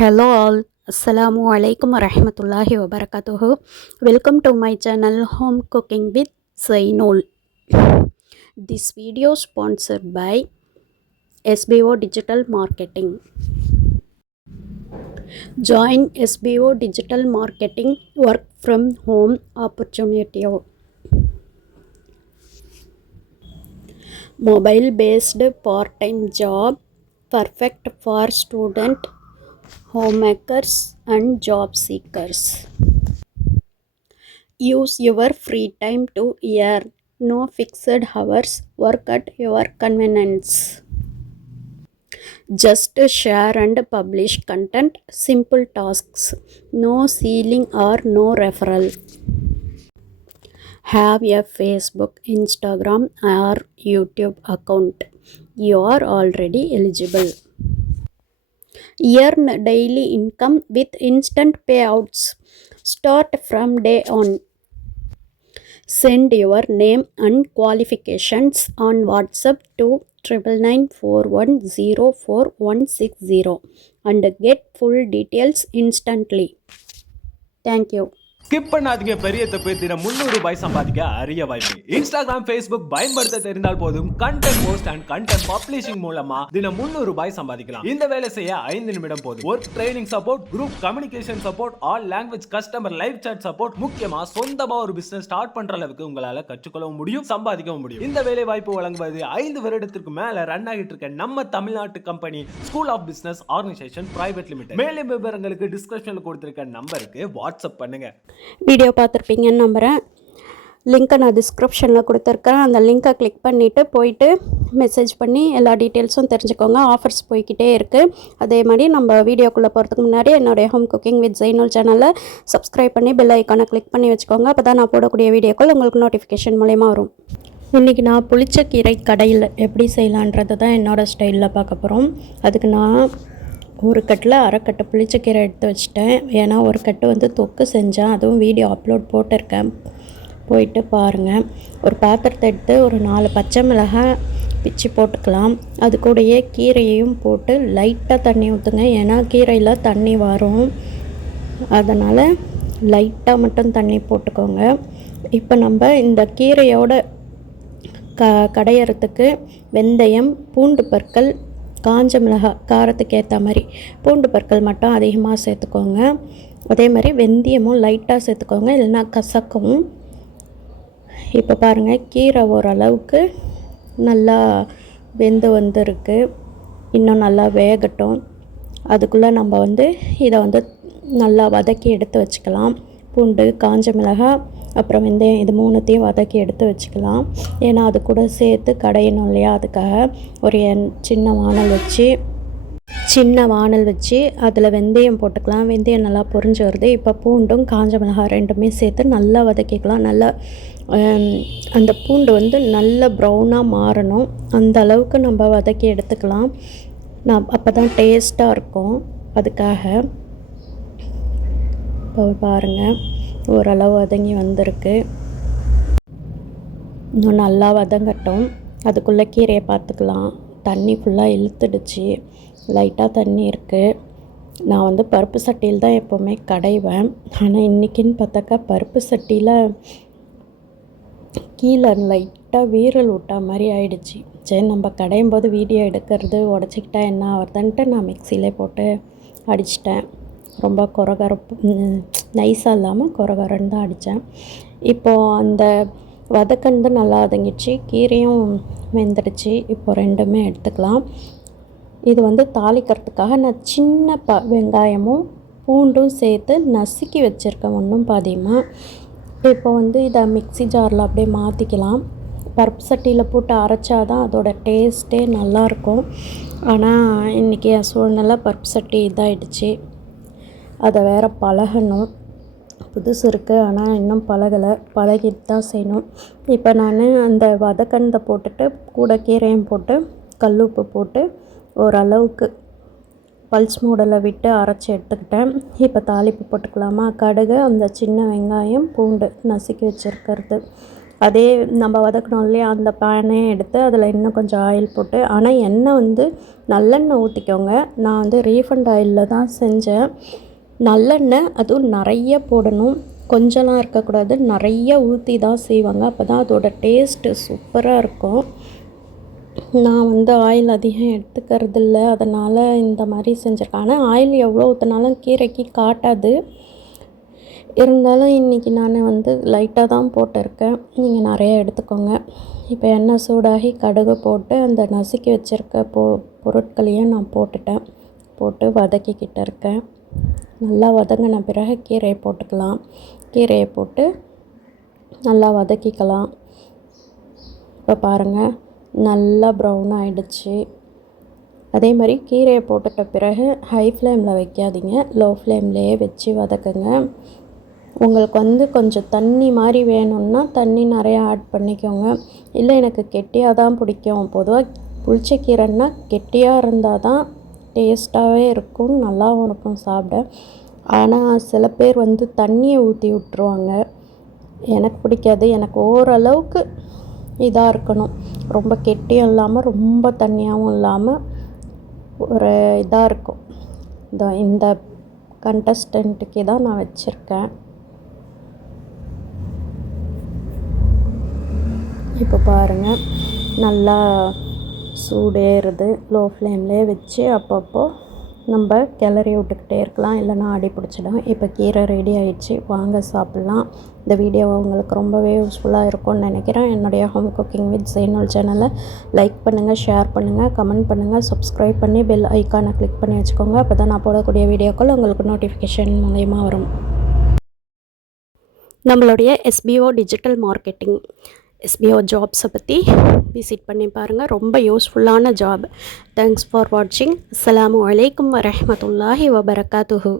Hello all, Assalamu alaikum warahmatullahi wabarakatuh. Welcome to my channel Home Cooking with Zainul. This video sponsored by SBO Digital Marketing. Join SBO Digital Marketing work from home opportunity. Mobile based part-time job perfect for student, homemakers and job seekers. Use your free time to earn. No fixed hours. Work at your convenience. Just share and publish content. Simple tasks. No ceiling or no referral. Have a Facebook, Instagram or YouTube account. You are already eligible. Earn daily income with instant payouts. Start from day on. Send your name and qualifications on WhatsApp to 9994104160 and get full details instantly. Thank you. Skip பண்ணாதீங்க. பெரிய தப்பு. தினம் ₹300 சம்பாதிக்க அரிய வாய்ப்பு. Instagram, Facebook பயன்படுத்த தெரிந்தால் போதும். Content post and content publishing மூலமா தினம் ₹300 சம்பாதிக்கலாம். இந்த வேலை செய்ய 5 நிமிடம் போதும். Work training support, group communication support, all language customer live chat support, முக்கியமா சொந்தமா ஒரு பிசினஸ் ஸ்டார்ட் பண்ற அளவுக்கு உங்களால கற்றுக்கொள்ளவும் முடியும், சம்பாதிக்கவும் முடியும். இந்த வேலை வாய்ப்பு வழங்குவது 5 வருடத்திற்கு மேல ரன் ஆகிட்டு இருக்க நம்ம தமிழ்நாட்டு company school of business organisation private limited. மேலும் விவரங்களுக்கு டிஸ்கிரிப்ஷன்ல கொடுத்திருக்க நம்பருக்கு வாட்ஸ்அப் பண்ணுங்க. வீடியோ பார்த்துருப்பீங்கன்னு நம்புகிறேன். லிங்க்கை நான் டிஸ்கிரிப்ஷனில் கொடுத்துருக்கேன். அந்த லிங்க்கை கிளிக் பண்ணிவிட்டு போயிட்டு மெசேஜ் பண்ணி எல்லா டீட்டெயில்ஸும் தெரிஞ்சுக்கோங்க. ஆஃபர்ஸ் போய்கிட்டே இருக்குது. அதே மாதிரி நம்ம வீடியோக்குள்ளே போகிறதுக்கு முன்னாடி என்னுடைய ஹோம் குக்கிங் வித் ஜெய்னுல் சேனலை சப்ஸ்கிரைப் பண்ணி பெல் ஐக்கானை கிளிக் பண்ணி வச்சுக்கோங்க. அப்போ தான் நான் போடக்கூடிய வீடியோக்கள் உங்களுக்கு நோட்டிஃபிகேஷன் மூலயமா வரும். இன்றைக்கி நான் புளிச்சக்கீரை கடையில் எப்படி செய்யலான்றது தான் என்னோடய ஸ்டைலில் பார்க்க போகிறோம். அதுக்கு நான் ஒரு கட்டில் அரைக்கட்டு புளிச்சக்கீரை எடுத்து வச்சுட்டேன். ஏன்னா ஒரு கட்டு வந்து தொக்கு செஞ்சேன், அதுவும் வீடியோ அப்லோட் போட்டிருக்கேன், போயிட்டு பாருங்கள். ஒரு பாத்திரத்தை எடுத்து ஒரு 4 பச்சை மிளகாய் பிச்சு போட்டுக்கலாம். அது கூடயே கீரையையும் போட்டு லைட்டாக தண்ணி ஊற்றுங்க. ஏன்னா கீரையில் தண்ணி வரும், அதனால் லைட்டாக மட்டும் தண்ணி போட்டுக்கோங்க. இப்போ நம்ம இந்த கீரையோட கடையறதுக்கு வெந்தயம், பூண்டு பற்கள், காஞ்ச மிளகாய் காரத்துக்கு ஏற்ற மாதிரி பூண்டு பற்கள் மட்டும் அதிகமாக சேர்த்துக்கோங்க. அதே மாதிரி வெந்தயமும் லைட்டாக சேர்த்துக்கோங்க, இல்லைன்னா கசக்கும். இப்போ பாருங்கள், கீரை ஓரளவுக்கு நல்லா வெந்து வந்துருக்கு. இன்னும் நல்லா வேகட்டும். அதுக்குள்ளே நம்ம இதை நல்லா வதக்கி எடுத்து வச்சுக்கலாம். பூண்டு, காஞ்ச மிளகாய், அப்புறம் வெந்தயம், இது 3த்தையும் வதக்கி எடுத்து வச்சுக்கலாம். ஏன்னா அது கூட சேர்த்து கடையணும் இல்லையா, அதுக்காக ஒரு சின்ன வானல் வச்சு அதில் வெந்தயம் போட்டுக்கலாம். வெந்தயம் நல்லா பொரிஞ்சு வருது. இப்போ பூண்டும் காஞ்ச மிளகாய் 2மே சேர்த்து நல்லா வதக்கிக்கலாம். நல்லா அந்த பூண்டு நல்ல ப்ரௌனாக மாறணும், அந்த அளவுக்கு நம்ம வதக்கி எடுத்துக்கலாம். அப்போ தான் டேஸ்ட்டாக இருக்கும். அதுக்காக இப்போ பாருங்கள், ஓரளவு வதங்கி வந்திருக்கு. இன்னும் நல்லா வதங்கட்டும். அதுக்குள்ளே கீரையை பார்த்துக்கலாம். தண்ணி ஃபுல்லாக இழுத்துடுச்சு, லைட்டாக தண்ணி இருக்குது. நான் பருப்பு சட்டியில் தான் எப்போவுமே கடைவேன். ஆனால் இன்றைக்கின்னு பார்த்தாக்கா பருப்பு சட்டியில் கீழே லைட்டாக வீரல் விட்டா மாதிரி ஆயிடுச்சு. சரி, நம்ம கடையும் போது வீடியோ எடுக்கிறது உடச்சிக்கிட்டா என்ன ஆகுதுன்ட்டு நான் மிக்சியிலே போட்டு அடிச்சிட்டேன். ரொம்ப நைஸாக இல்லாமல் கொரகரன்னு தான் அடித்தேன். இப்போது அந்த வதக்கண்டு நல்லா வதங்கிடுச்சு, கீரையும் வெந்துடுச்சு. இப்போ 2மே எடுத்துக்கலாம். இது தாளிக்கிறதுக்காக நான் சின்ன வெங்காயமும் பூண்டும் சேர்த்து நசுக்கி வச்சுருக்கேன், ஒன்றும் பாதியமாக. இப்போ இதை மிக்ஸி ஜாரில் அப்படியே மாற்றிக்கலாம். பருப்பு சட்டியில் போட்டு அரைச்சாதான் அதோட டேஸ்ட்டே நல்லாயிருக்கும். ஆனால் இன்றைக்கி என் சூழ்நிலை பருப்பு சட்டி இதாகிடுச்சு. அதை வேறு பழகணும். புதுசு இருக்குது, ஆனால் இன்னும் பழகிட்டு தான் செய்யணும். இப்போ நான் அந்த வதக்கண்டை போட்டுட்டு கூட கீரையும் போட்டு கல்லுப்பு போட்டு ஓரளவுக்கு பல்ஸ் மூடலை விட்டு அரைச்சி எடுத்துக்கிட்டேன். இப்போ தாளிப்பு போட்டுக்கலாமா? கடுகு, அந்த சின்ன வெங்காயம், பூண்டு நசுக்கி வச்சுருக்கிறது அதே நம்ம வதக்கணும் இல்லையா, அந்த பேனே எடுத்து அதில் இன்னும் கொஞ்சம் ஆயில் போட்டு, ஆனால் எண்ணெய் வந்து நல்லெண்ணெய் ஊற்றிக்கோங்க. நான் வந்து ரீஃபண்ட் ஆயிலில் தான் செஞ்சேன். நல்லெண்ணெய் அதுவும் நிறைய போடணும், கொஞ்சம்லாம் இருக்கக்கூடாது, நிறைய ஊற்றி தான் செய்வாங்க. அப்போ தான் அதோட டேஸ்ட்டு சூப்பராக இருக்கும். நான் வந்து ஆயில் அதிகம் எடுத்துக்கிறது இல்லை, அதனால் இந்த மாதிரி செஞ்சுருக்கேன். ஆனால் ஆயில் எவ்வளோ ஊற்றினாலும் கீரைக்கு காட்டாது. இருந்தாலும் இன்றைக்கி நான் வந்து லைட்டாக தான் போட்டிருக்கேன், நீங்கள் நிறைய எடுத்துக்கோங்க. இப்போ எண்ணெய் சூடாகி கடுகு போட்டு அந்த நசுக்கி வச்சுருக்க பொருட்களையும் நான் போட்டு வதக்கிக்கிட்டு இருக்கேன். நல்லா வதங்கின பிறகு கீரையை போட்டுக்கலாம். கீரையை போட்டு நல்லா வதக்கிக்கலாம். இப்போ பாருங்கள், நல்லா ப்ரௌன் ஆகிடுச்சு. அதே மாதிரி கீரையை போட்டுட்ட பிறகு ஹை ஃப்ளேமில் வைக்காதீங்க, லோ ஃப்ளேம்லேயே வச்சு வதக்குங்க. உங்களுக்கு வந்து கொஞ்சம் தண்ணி மாதிரி வேணும்னா தண்ணி நிறையா ஆட் பண்ணிக்கோங்க. இல்லை எனக்கு கெட்டியாக தான் பிடிக்கும். பொதுவாக புளிச்சக்கீரைன்னா கெட்டியாக இருந்தால் தான் டேஸ்ட்டாகவே இருக்கும், நல்லாவும் இருக்கும் சாப்பிட. ஆனால் சில பேர் வந்து தண்ணியை ஊற்றி விட்ருவாங்க, எனக்கு பிடிக்காது. எனக்கு ஓரளவுக்கு இதாக இருக்கணும், ரொம்ப கெட்டியும் இல்லாமல் ரொம்ப தண்ணியாகவும் இல்லாமல் ஒரு இதாக இருக்கும். இந்த கண்டஸ்டன்ட்டுக்கே தான் நான் வச்சுருக்கேன். இப்போ பாருங்கள், நல்லா சூடேறுது. லோ ஃப்ளேம்லேயே வச்சு அப்பப்போ நம்ம கிளறி விட்டுக்கிட்டே இருக்கலாம், இல்லைனா அடி பிடிச்சிடும். இப்போ கீரை ரெடி ஆகிடுச்சு, வாங்க சாப்பிட்லாம். இந்த வீடியோ உங்களுக்கு ரொம்பவே யூஸ்ஃபுல்லாக இருக்கும்னு நினைக்கிறேன். என்னுடைய ஹோம் குக்கிங் வித் ஜெய்னுல் சேனலை லைக் பண்ணுங்கள், ஷேர் பண்ணுங்கள், கமெண்ட் பண்ணுங்கள், சப்ஸ்கிரைப் பண்ணி பெல் ஐக்கானை கிளிக் பண்ணி வச்சுக்கோங்க. அப்போ தான் நான் போடக்கூடிய வீடியோக்கள் உங்களுக்கு நோட்டிஃபிகேஷன் மூலயமா வரும். நம்மளுடைய SBO டிஜிட்டல் மார்க்கெட்டிங், SBO ஜாப்ஸை பற்றி விசிட் பண்ணி பாருங்கள், ரொம்ப யூஸ்ஃபுல்லான ஜாப். தேங்க்ஸ் ஃபார் வாட்சிங். அஸ்ஸலாமு அலைக்கும் வரஹ்மத்துல்லாஹி வபரகாத்துஹு.